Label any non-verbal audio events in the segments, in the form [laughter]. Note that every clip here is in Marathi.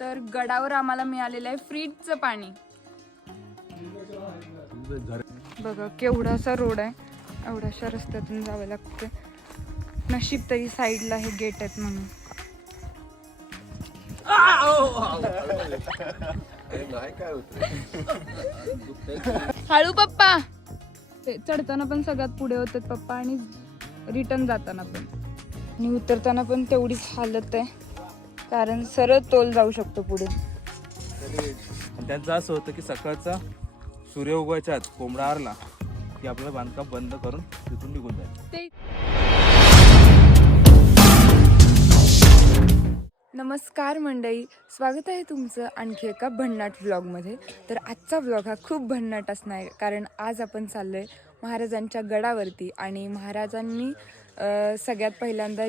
तर गडावर आम्हाला मिळालेलं आहे फ्रीजचं पाणी. बघा केवढासा रोड आहे. एवढ्याशा रस्त्यातून जावं लागतं नशीब तरी साईडला हे गेट आहेत म्हणून. हळू पप्पा. ते चढताना पण सगळ्यात पुढे होतात पप्पा आणि रिटर्न जाताना पण. आणि उतरताना पण तेवढीच हालत आहे. कारण सरळ तोल जाऊ शकतो पुढे. आणि त्यांचं असं होतं की सकाळचा सूर्य उगवायच्या आत कोंबडा आरला की आपलं बांधकाम बंद करून तिथून निघून जायचं. ते नमस्कार मंडळी स्वागत आहे तुमचं आणखी एका भन्नाट व्लॉगमध्ये तर आजचा व्लॉग हा खूप भन्नाट असणार आहे कारण आज आपण चाललो आहे महाराजांच्या गडावरती आणि महाराजांनी सगळ्यात पहिल्यांदा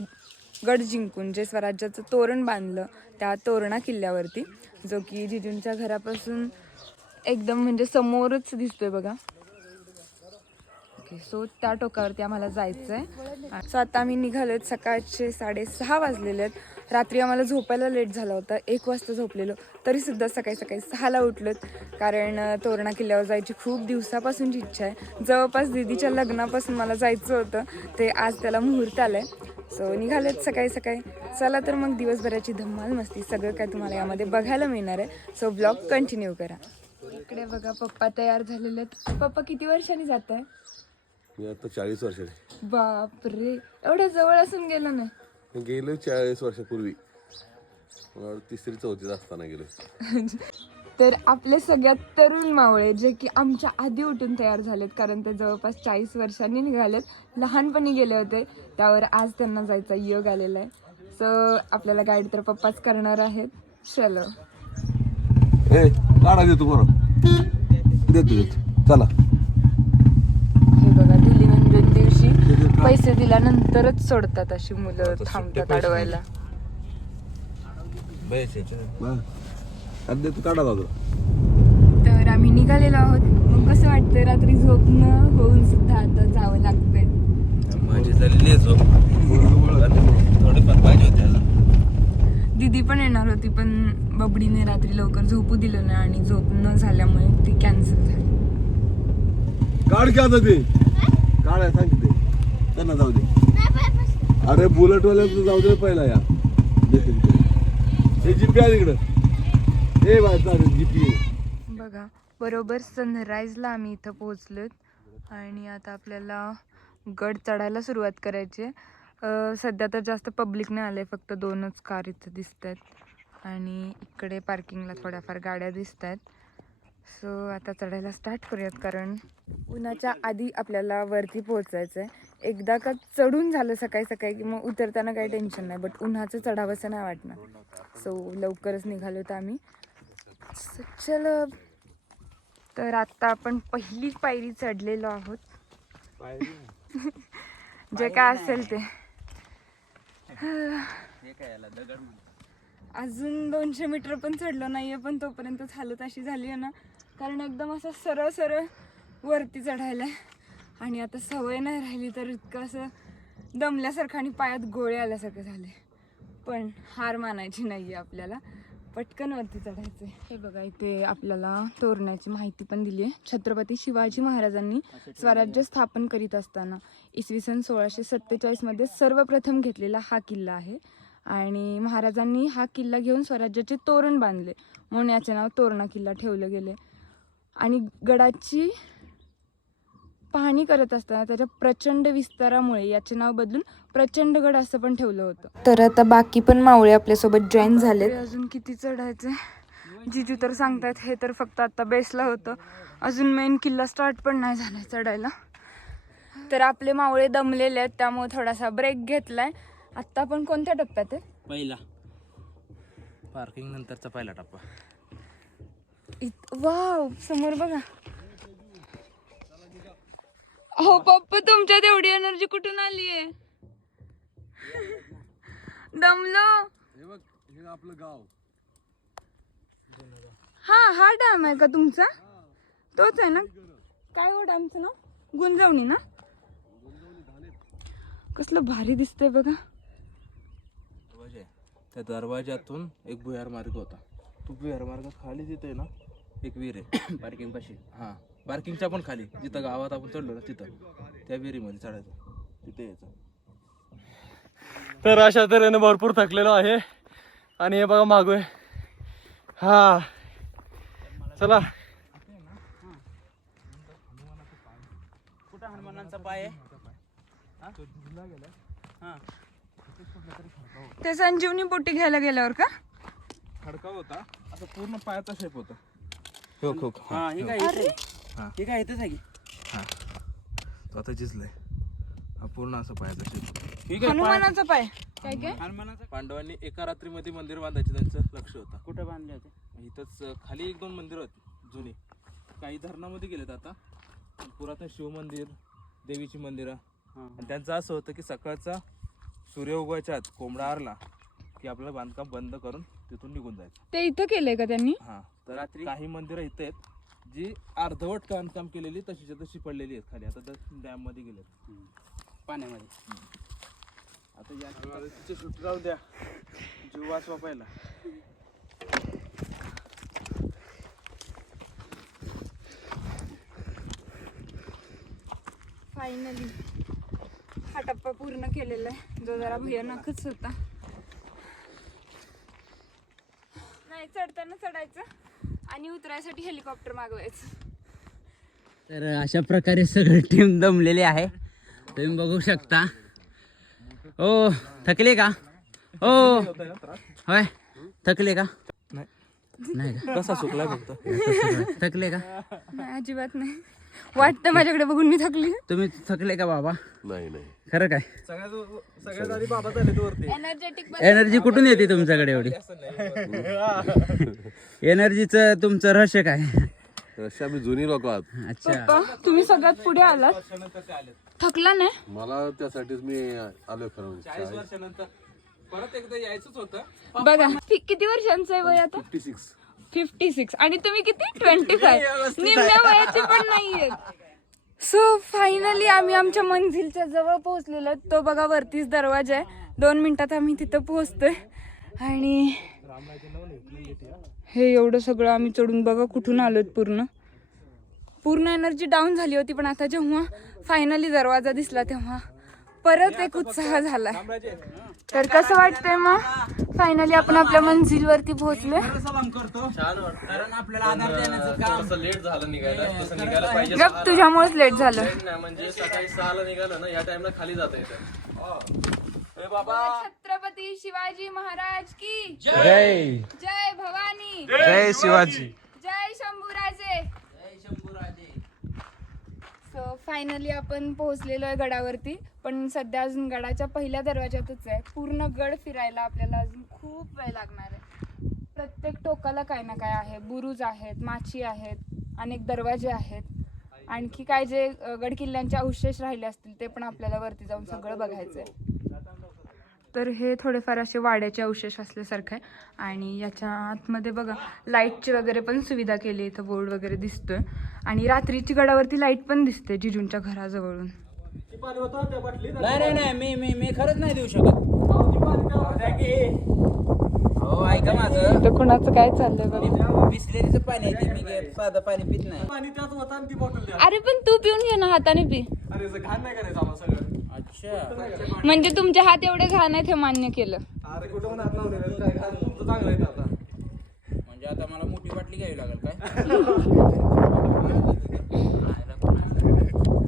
गड जिंकून जे स्वराज्याचं तोरण बांधलं त्या तोरणा किल्ल्यावरती जो की जिजूंच्या घरापासून एकदम म्हणजे समोरच दिसतोय बघा. ओके सो त्या टोकावरती आम्हाला जायचं आहे सो आता आम्ही निघालोत सकाळचे साडेसहा वाजलेले आहेत. रात्री आम्हाला झोपायला लेट झाला होता. एक वाजता झोपलेलो. तरीसुद्धा सकाळी सकाळी सहाला उठलोत. कारण तोरणा किल्ल्यावर जायची खूप दिवसापासूनची इच्छा आहे. जवळपास दिदीच्या लग्नापासून मला जायचं होतं. ते आज त्याला मुहूर्त आलं आहे सो निघालेत सकाळी सकाळी. चला तर मग दिवसभराची धम्माल मस्ती सगळं काय तुम्हाला यामध्ये बघायला मिळणार आहे. सो ब्लॉग कंटिन्यू करा. इकडे बघा पप्पा तयार झालेले आहेत. पप्पा किती वर्षांनी जात आहे? मी आता चाळीस वर्षाचे बापरे. एवढ्या जवळ असून गेलो ना? गेलो चाळीस वर्षापूर्वी. तिसरी चौथीत असताना गेलो [laughs] तर आपले सगळ्यात तरुण मावळे जे की आमच्या आधी उठून तयार झालेत कारण ते जवळपास चाळीस वर्षांनी निघालेत लहानपणी गेले होते त्यावर आज त्यांना जायचा योग आलेला आहे. सो आपल्याला गाईड तर पप्पाच करणार आहेत. चलो. ए काढा देतो बरं. देतो देतो. चला. हे बघा धुलीवंदन दिवशी पैसे दिल्यानंतरच सोडतात अशी मुलं थांबतात अडवायला. आता देतो काढा दादा. तर आम्ही निघालेलो आहोत. मग कसं वाटतं रात्री झोप न होऊन सुद्धा आता जावं लागतंय. माझी झालेली आहे झोप. थोडेफार पाहिजे होते दीदी पण येणार होती पण बबडीने रात्री लवकर झोपू दिलं नाही आणि झोप न झाल्यामुळे ती कॅन्सल झाली. काढ की आता ते. काढाय सांग की ते. त्यांना जाऊ दे. अरे बुलेट वाल्याचं जाऊ दे पहिला या. हे जीपी आहे तिकडं. हे बघा बरोबर सनराईजला आम्ही इथं पोहोचलोत. आणि आता आपल्याला गड चढायला सुरुवात करायची आहे. सध्या तर जास्त पब्लिक नाही आले फक्त दोनच कार इथं दिसत आहेत आणि इकडे पार्किंगला थोड्याफार गाड्या दिसत आहेत सो आता चढायला स्टार्ट करूयात कारण उन्हाच्या आधी आपल्याला वरती पोहोचायचं आहे एकदा का चढून झालं सकाळी सकाळी की मग उतरताना काही टेन्शन नाही बट उन्हाचं चढावंसं नाही वाटणार. सो लवकरच निघालो तर आम्ही. चलो. तर आता आपण पहिली पायरी चढलेलो आहोत. [laughs] जे काय असेल ते. अजून दोनशे मीटर पण चढलो नाहीये पण तोपर्यंत हालत अशी झाली आहे ना. कारण एकदम असं सरळ सरळ वरती चढायला. आणि आता सवय नाही राहिली तर इतकं असं दमल्यासारखं आणि पायात गोळे आल्यासारखं झाले पण हार मानायची नाही आपल्याला. पटकन वरती चढायचं हे बघा इथे आपल्याला तोरण्याची माहिती पण दिली आहे. छत्रपती शिवाजी महाराजांनी स्वराज्य स्थापन करीत असताना इसवी सन सोळाशे सत्तेचाळीसमध्ये सर्वप्रथम घेतलेला हा किल्ला आहे. आणि महाराजांनी हा किल्ला घेऊन स्वराज्याचे तोरण बांधले. म्हणून याचे नाव तोरणा किल्ला ठेवलं गेले आणि गडाची पाहणी करत असताना त्याच्या प्रचंड विस्तारामुळे याचे नाव बदलून प्रचंडगड असं पण ठेवलं होतं. तर आता बाकी पण मावळे आपल्यासोबत जॉईन झाले अजून किती चढायचं जिजू तर सांगतायत हे तर फक्त आता बेसला होतं. अजून मेन किल्ला स्टार्ट पण नाही झालाय चढायला. तर आपले मावळे दमलेले आहेत त्यामुळे थोडासा ब्रेक घेतलाय. आत्ता आपण कोणत्या टप्प्यात आहे? पहिला. पार्किंग नंतरचा पहिला टप्पा. इत वाव समोर बघा. अहो पप्पा तुमच्यात एवढी एनर्जी कुठून आली आहे दमलो. हे बघ हे आपलं गाव. हा हा डॅम आहे का तुमचा? तोच आहे ना? काय हो डॅमचं नाव? गुंजवणी ना? कसलं भारी दिसतंय बघा. दरवाजा आहे. त्या दरवाजातून एक भुयार मार्ग होता. तू विहार मार्गात खाली तिथे ना? एक विहीर आहे. [coughs] पार्किंग पाशी. हां. पार्किंगच्या पण खाली जिथं गावात आपण चढलो ना तिथं. त्या विहिरीमध्ये चढायचं. तिथे यायचं. तर अशा तऱ्हेने भरपूर थकलेलो आहे. आणि हे बघा मागोय हा. चला. कुठं हनुमानांचा पाय आहे? ते संजीवनी बोटी घ्यायला गेल्यावर का? खडका होता. असं पूर्ण पायाचा शेप होता. हो हो हा. हे काय अरे. हा. हे काय येतच आहे की? हां. तो आता झिजलाय. हा पूर्ण असं पायाचा शेप हे काय हनुमानाचा पाय. काय काय? हनुमानाचा पांडवांनी एका रात्रीमध्ये मंदिर बांधायचं त्यांचं लक्ष होतं. कुठं बांधले होते? इथंच अं, खाली एक दोन मंदिर होती जुनी. काही धरणामध्ये गेलेत आता. पुरातन शिवमंदिर देवीची मंदिरं. हा. आणि त्यांचं असं होतं की सकाळचा सूर्य उगवायच्या आत कोंबडा आरला की आपलं बांधकाम बंद करून तिथून निघून जायचं. ते इथं केलंय का त्यांनी? हा. तर रात्री? काही मंदिरं इथे आहेत. जी अर्धवट बांधकाम केलेली तशीच्या तशी पडलेली आहेत खाली. आता डॅममध्ये गेलेत. पाण्यामध्ये. आता या सुट राहू द्या. जीव वाचवा पहिला. फायनली हा टप्पा पूर्ण केलेला आहे. जो जरा भयानकच होता. नाही चढताना चढायचं. आणि उतरायसाठी हेलिकॉप्टर मागवायचं. तर अशा प्रकारे सगळी टीम दमलेली आहे. तुम्ही बघू शकता. ओ थकले का? ओ होय थकले का? नाही. का? कसा फक्त? थकले का? नाही अजिबात नाही. वाटतं माझ्याकडे बघून मी थकली. तुम्ही थकले का बाबा? नाही नाही. खरं काय? सगळ्यात सगळ्यात आधी बाबा झाले तू वरती. एनर्जेटिक एनर्जी कुठून येते तुमच्याकडे एवढी? एनर्जीचं तुमचं रहस्य काय? आम्ही जुनी लोक आहात. अच्छा. पप्पा तुम्ही सगळ्यात पुढे आलात. थकला नाही? मला त्यासाठीच मी आलोय खरं चाळीस वर्षानंतर. परत एकदा यायचंच होतं. बघा कि- किती वर्षांचं आहे वय आता? फिफ्टी सिक्स फिफ्टी सिक्स आणि तुम्ही किती? [laughs] ट्वेंटी फाय निम्म्या वयाची पण नाहीये सो फायनली आम्ही आमच्या मंझिलच्या जवळ पोहोचलेलो. तो बघा वरतीच दरवाजा आहे. दोन मिनिटात आम्ही तिथं पोहोचतोय. आणि हे एवढं सगळं आम्ही चढून बघा कुठून आलोत पूर्ण. पूर्ण एनर्जी डाऊन झाली होती पण आता जेव्हा फायनली दरवाजा दिसला तेव्हा परत एक उत्साह झाला. तर कसं वाटतंय मग? फायनली आपण आपल्या मंजिलवरती पोहोचलोय. कारण आपल्याला आधार देण्याचं काम लेट झालं निघायला. तसं निघायला पाहिजे गप तुझ्यामुळेच लेट झालं. म्हणजे सकाळी सहाला निघालं ना या टाइमला खाली जाता येतं. छत्रपती शिवाजी महाराज की. जय. जय भवानी. जय शिवाजी. जय शंभूराजे. सो फायनली आपण पोहोचलेलो आहे गडावरती. पण सध्या अजून गडाच्या पहिल्या दरवाज्यातच आहे. पूर्ण गड फिरायला आपल्याला अजून खूप वेळ लागणार आहे. प्रत्येक टोकाला काय ना काय आहे. बुरुज आहेत माची आहेत अनेक दरवाजे आहेत. आणखी काय जे गड किल्ल्यांचे अवशेष राहिले असतील ते पण आपल्याला वरती जाऊन सगळं बघायचं आहे तर हे थोडेफार असे वाड्याचे अवशेष असल्यासारखं आहे. आणि याच्या आतमध्ये बघा लाईटची वगैरे पण सुविधा केली इथं बोर्ड वगैरे दिसतोय. आणि रात्रीची गडावरती लाइट पण दिसते जिजूंच्या घराजवळून. नाही नाही नाही मी मी मी खरंच नाही देऊ शकत. हो ऐका माझं. कुणाचं काय चाललंय बघा? बिस्लेरीचं पाणी आहे ते, मी काय साधं पाणी पित नाही. अरे पण तू पिऊन घे ना हाताने पी. घाण नाही करायचं आम्हाला सगळं. अच्छा. म्हणजे तुमचे हात एवढे घाण आहेत हे मान्य केलं. अरे कुठं पण हात लावले काय घाण. तुमचं चांगलं आहे आता. म्हणजे आता मला मोठी बाटली घ्यावी लागेल काय [laughs]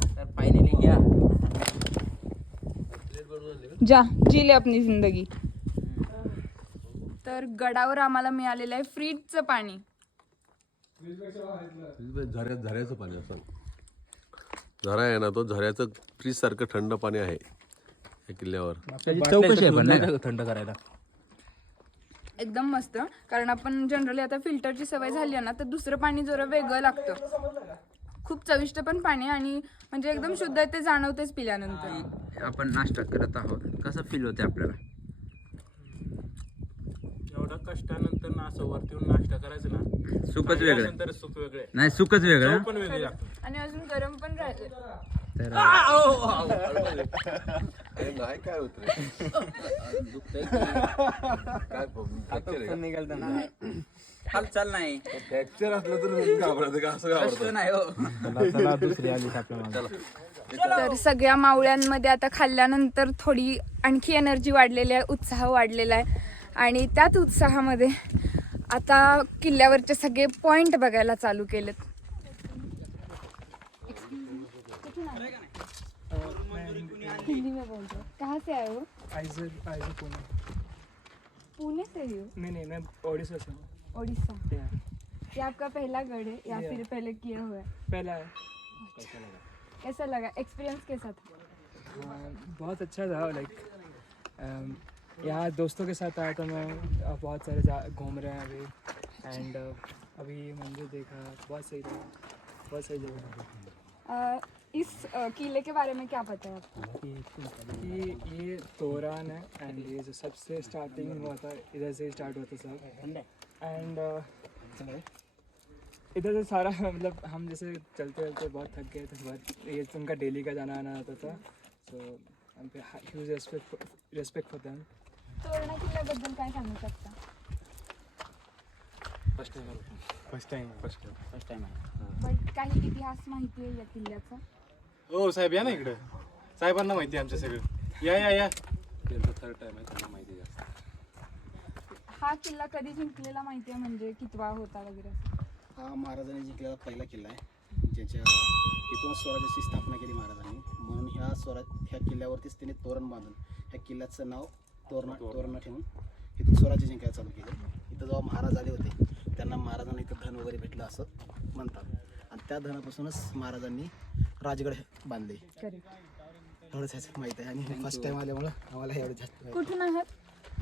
तर फायनली घ्या जा जी ले अपनी जिंदगी. तर गडावर आम्हाला मिळालेलं आहे फ्रीजचं पाणी. झऱ्यात झऱ्याचं पाणी असं. झरा आहे ना तो झऱ्याचं फ्रीज सारखं थंड पाणी आहे. या किल्ल्यावर. चौकशी आहे पण नाही का? थंड करायला? एकदम मस्त. कारण आपण जनरली आता फिल्टरची सवय झाली आहे ना तर दुसरं पाणी जरा वेगळं लागतं. खूप चविष्ट पण पाणी आहे आणि म्हणजे एकदम शुद्ध आहे ते जाणवतेच पिल्यानंतर. आपण नाश्ता करत आहोत. कसं फील होते आपल्याला? कष्टानंतर ना असं वरती येऊन नाश्ता करायचं ना सुकच वेगळं. तर सुख वेगळे नाही सुकच वेगळं पण वेगळी लागते आणि अजून गरम पण राहिले तर अरे नाही काय होत रे काय हालचाल नाही फ्रॅक्चर असलं तर घाबरायचं का असं नाही हो चला दुसरी आली आपल्या मागे. तर सगळ्या मावळ्यांमध्ये आता खाल्ल्यानंतर थोडी आणखी एनर्जी वाढलेली आहे उत्साह वाढलेला आहे. आणि त्याच उत्साहामध्ये आता किल्ल्यावरचे सगळे पॉइंट बघायला चालू केलेत. हिंदी में बोल रहे हो। कहाँ से आए हो? आइजल आइजल पुणे। पुणे से ही हो? नहीं नहीं मैं ओडिशा से हूँ। ओडिशा. ये आपका पहला गढ़ है या फिर पहले किया हुआ है? पहला है। कैसा लगा? एक्सपीरियंस कैसा था? हाँ, बहुत अच्छा था लाइक यहाँ दोस्तों के साथ आया था मैं बहुत सारे जा- घूम रहे हैं अभी। एंड अभी ये मंदिर देखा बहुत सही था बहुत सही जगह। अ, इस किले के बारे में क्या पता है आपको? ये ये तोरान है एंड ये जो सबसे स्टार्टिंग हुआ था इधर से स्टार्ट हुआ था सब। एंड इधर से सारा [laughs] मतलब हम जैसे चलते चलते बहुत थक गए थे बहुत ये उनका डेली का जाना आना होता था। So huge respect respect for them Torna किल्ल्याबद्दल काय सांगू शकता? First time first time first time आहे बट काही इतिहास माहिती आहे या किल्ल्याचा? हो साहेब या ना इकडे. साहेबांना माहिती आहे आमच्या सगळं. या या या. त्यांचा थर्ड टाइम आहे त्यांना माहिती जास्त. हा किल्ला कधी जिंकलेला माहिती आहे म्हणजे कितवा होता वगैरे? हा महाराजांनी जिंकलेला पहिला किल्ला आहे. ज्याच्या इथूनच स्वराज्याची स्थापना केली महाराजांनी. म्हणून ह्या स्वराज ह्या किल्ल्यावरतीच त्यांनी तोरण बांधून ह्या किल्ल्याचं नाव तोरणा. तोरणा ठेवून इथून स्वराज्य जिंकायला चालू केलं. इथं जेव्हा महाराज आले होते त्यांना महाराजांना इथं धन वगैरे भेटलं असं म्हणतात. आणि त्या धनापासूनच महाराजांनी राजगड बांधले. करेक्ट. एवढंच ह्याचं माहीत आहे. आणि फर्स्ट टाईम आल्यामुळं आम्हाला एवढं जास्त माहिती कुठून आहात?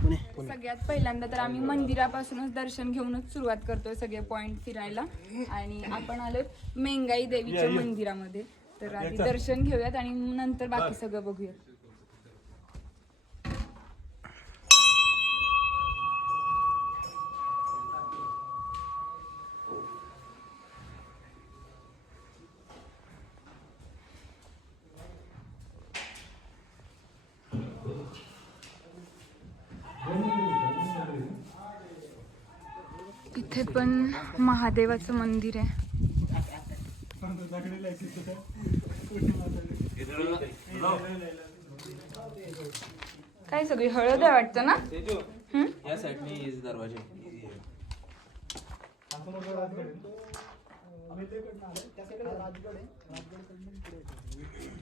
पुणे सगळ्यात पहिल्यांदा तर आम्ही मंदिरापासूनच दर्शन घेऊनच सुरुवात करतोय सगळे पॉइंट फिरायला. आणि आपण आलो मेंगाई देवीच्या मंदिरामध्ये. तर आधी दर्शन घेऊयात आणि नंतर बाकी सगळं बघूयात इथे पण महादेवाचं मंदिर आहे. काय सगळी हळद आहे वाटतं ना? हम्म? या साईडने दरवाजे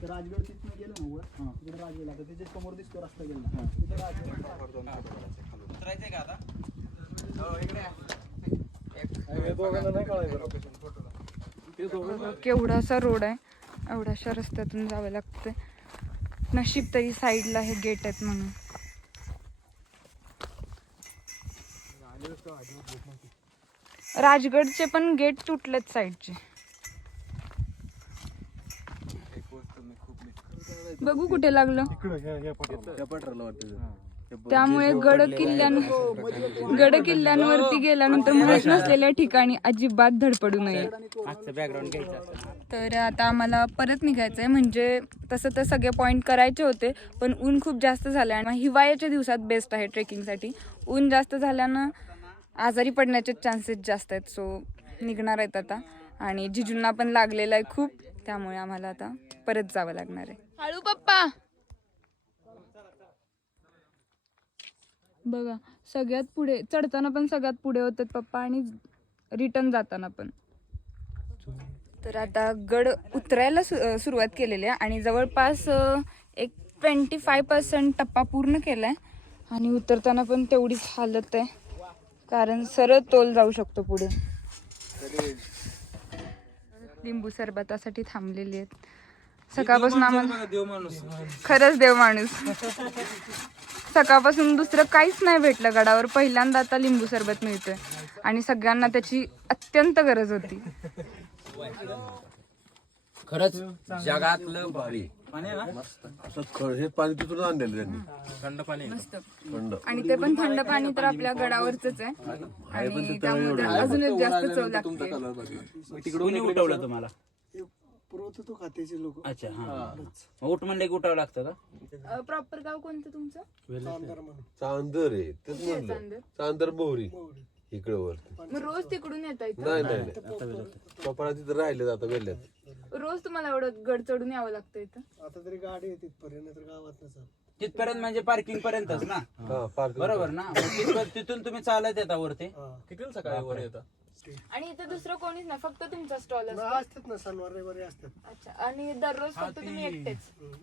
राजगड तिथून गेलं ना वर तिकडे राजगड आता? त्याच्यासमोर दिसतो रस्ता गेला तिथे राजगड केवढासा रोड आहे एवढ्याशा रस्त्यातून जावं लागतंय. नशीब तरी साईडला हे गेट आहेत म्हणून. राजगडचे पण गेट तुटलेत साईडचे. बघू कुठे लागलं. त्यामुळे गड किल्ल्यां गड किल्ल्यांवरती गेल्यानंतर माहीत नसलेल्या ठिकाणी अजिबात धडपडू नये. तर आता आम्हाला परत निघायचं आहे म्हणजे तसं तर सगळे पॉईंट करायचे होते पण ऊन खूप जास्त झालं आणि हिवाळ्याच्या दिवसात बेस्ट आहे ट्रेकिंगसाठी ऊन जास्त झाल्यानं आजारी पडण्याचे चान्सेस जास्त आहेत सो निघणार आहेत आता. आणि जिजूंना पण लागलेलं आहे खूप त्यामुळे आम्हाला आता परत जावं लागणार आहे. हळू पप्पा! बघा सगळ्यात पुढे चढताना पण सगळ्यात पुढे होतात पप्पा आणि रिटर्न जाताना पण. तर आता गड उतरायला सु सुरुवात केलेली आहे आणि जवळपास एक ट्वेंटी फाय पर्सेंट टप्पा पूर्ण केला आहे आणि उतरताना पण तेवढीच हालत आहे. कारण सरळ तोल जाऊ शकतो पुढे. लिंबू सरबतासाठी थांबलेली आहेत. सकाळपासून आम्हाला देव माणूस. खरंच देव माणूस. सकाळपासून दुसरं काहीच नाही भेटलं गडावर. पहिल्यांदा आता लिंबू सरबत मिळतोय. आणि सगळ्यांना त्याची अत्यंत गरज होती. खरंच जगातलं भारी. असं खळ हे पाणी तिथून आणलेलं त्यांनी. थंड पाणी थंड. आणि ते पण थंड पाणी तर आपल्या गडावरच आहे. आणि त्यामुळे तर अजूनच जास्त चव लागते. उठवलं तुम्हाला? पुरवतो तो खात्याचे लोक. अच्छा हा. उठ म्हणले की उठावं लागतं का? प्रॉपर गाव कोणतं तुमचं? म्हणून. चांदर आहे. तेच म्हणलं. चांदर. चांदर मोहरी इकडे वरती. मग रोज तिकडून येता इथं? नाही नाही नाही. कपाळा तिथं राहिले जाता वेल्ल्यात रोज तुम्हाला एवढं गड चढून यावं लागतं इथं? आता तरी गाडी येते पर्यंत तर गावात नसा तिथपर्यंत म्हणजे पार्किंग पर्यंतच ना? हा पार्क बरोबर ना? मग तिथून तुम्ही चालत येता वरती? किती सकाळी वर येतं? आणि इथं दुसरं कोणीच नाही फक्त तुमचा स्टॉल असतो. असतात ना सणवार रविवारी असतात. अच्छा आणि दररोज फक्त तुम्ही एकटेच.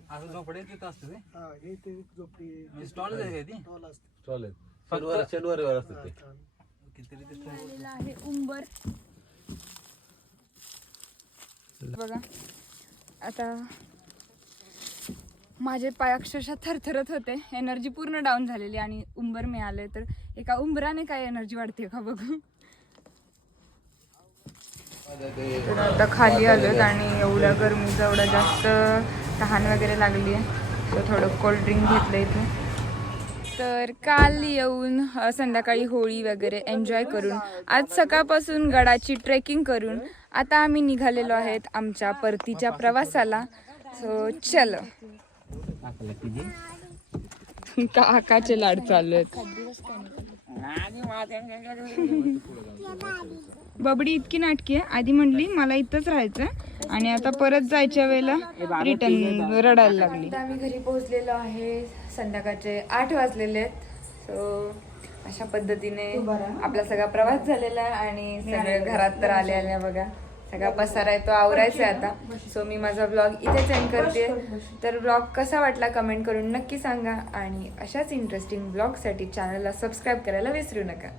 असं झोपडे तिथं असते ते? हा हे ते झोपडी स्टॉल आहे ती? टॉल असते. चालेल शनिवार शनिवारी असतात ते. आलेला आहे उंबर. बघा आता माझे पाय अक्षरशः थरथरत होते. एनर्जी पूर्ण डाऊन झालेली आणि उंबर मिळाले तर एका उंबराने काय एनर्जी वाढते का बघू? तर आता खाली आलोत आणि एवढ्या गरमीचं एवढं जास्त तहान वगैरे लागली आहे. तर थोडं कोल्ड्रिंक घेतलं इथे. तर काल येऊन संध्याकाळी होळी वगैरे एन्जॉय करून आज सकाळपासून गडाची ट्रेकिंग करून आता आम्ही निघालेलो आहेत आमच्या परतीच्या प्रवासाला. सो चल. काकाचे लाड चालू आहेत? बबडी इतकी नाटकी आहे. आधी म्हणली मला इथंच राहायचं आणि आता परत जायच्या वेळेला रिटर्न रडायला लागली. आम्ही घरी पोहोचलेलो आहे. संध्याकाळचे आठ वाजलेले आहेत. सो अशा पद्धतीने आपला सगळा प्रवास झालेला आहे आणि सगळे घरात तर आले आले बघा. सगळा पसारा आहे तो आवरायचा आहे आता. सो मी माझा ब्लॉग इथेच एंड करते. तर ब्लॉग कसा वाटला कमेंट करून नक्की सांगा. आणि अशाच इंटरेस्टिंग ब्लॉगसाठी चॅनलला सबस्क्राईब करायला विसरू नका.